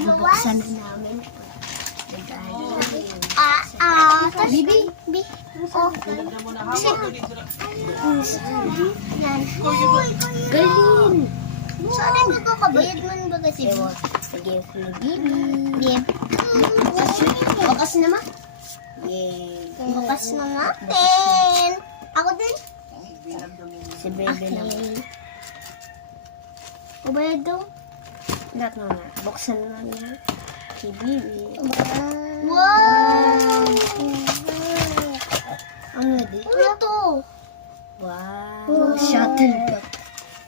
Bubuksan na namin. Bibi. Galing! Saan ang magkakabayad man ba kasi? Sige, Bibi. Bukas naman. Yay! Bukas na natin. Ako din. Si Bebe naman. Kubayad daw. Lahat na nga. Buksan na niya. Si Bibi. Wow! Ano di? Ano to? Wow! Shuttlecock.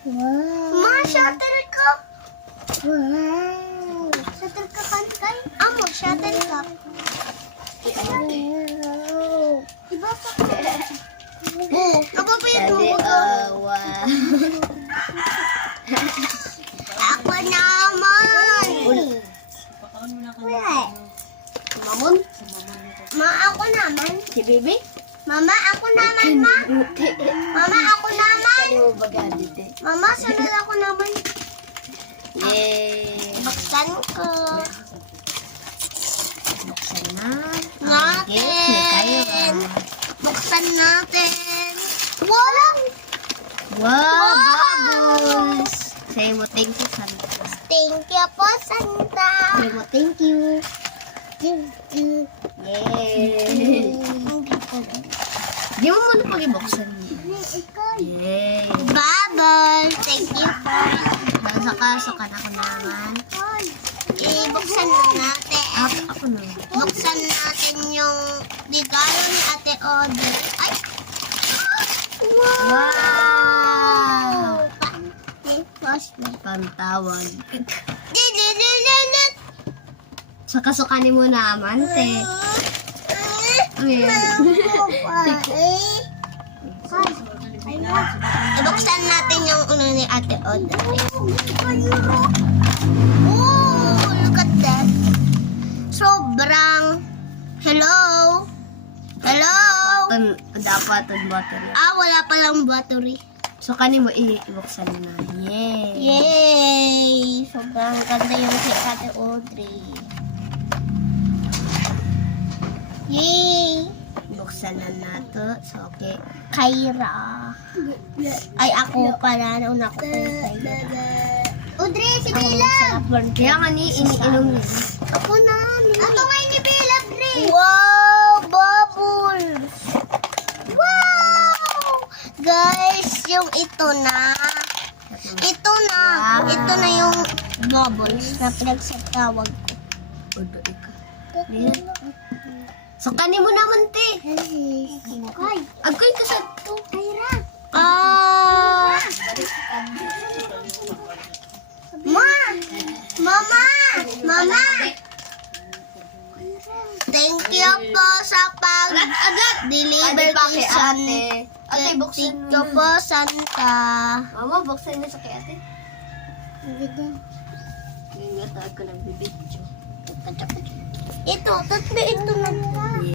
Ma, shuttlecock. Wow! Shuttlecock kay? Amo, shuttlecock. Diba sa kapapayat mo Daddy, ko? wow! Ako naman! Mamon? Ma, ako naman. Si Bibi? Mama, ako naman, ma. Mama, ako naman. Kali mo ba gadit eh? Mama, sunod ako naman. Yay! Buksan ko. Buksan na. Natin. Ni kayo Buksan natin. Wow! Wow! Bubbles! Say mo thank you, Santa. Thank you po, Santa. Say mo thank you. Thank you. Yay! Di mo muna pag-ibuksan mo. Yay! Bubble, thank you po. Saka na ako naman. Ibuksan na natin. Ako na. Buksan natin yung regalo ni Ate Audrey. Ay! Wow! Pantawag. Saka-sukanin mo naman, te. Ano yan? Ibuksan natin yung ulo ni Ate Audrey. Oh, look at that. Sobrang. Hello? Hello? Dapat ang battery. Wala palang battery. So, kanin mo ibuksan na. Yay! Yay! Sobrang ganda yung kay Ate Audrey. Yay! Buksan na nato. So, okay. Kyra. Ay, ako pala. Nauna ko kay Kyra. Audrey, si Bella! Kaya nga ni, iniinom niya. Ako na. Ito nga ni Bella, Audrey. Wow! Bubbles! Wow! Guys, yung ito na. Ito na. Wow. Ito na yung bubbles na pinagsatawag ko. Odo ika. So, kanin mo naman, te. Ay, Agoy ka sa to. Kyra. Mama! Mama! Thank you po sa pag-deliver Kay sa ate. Ate, buksan Thank mo you na. po, Santa. Mama, buksan niya sa kay ate. Yung nga tayo ko nagbibidyo. Ito na.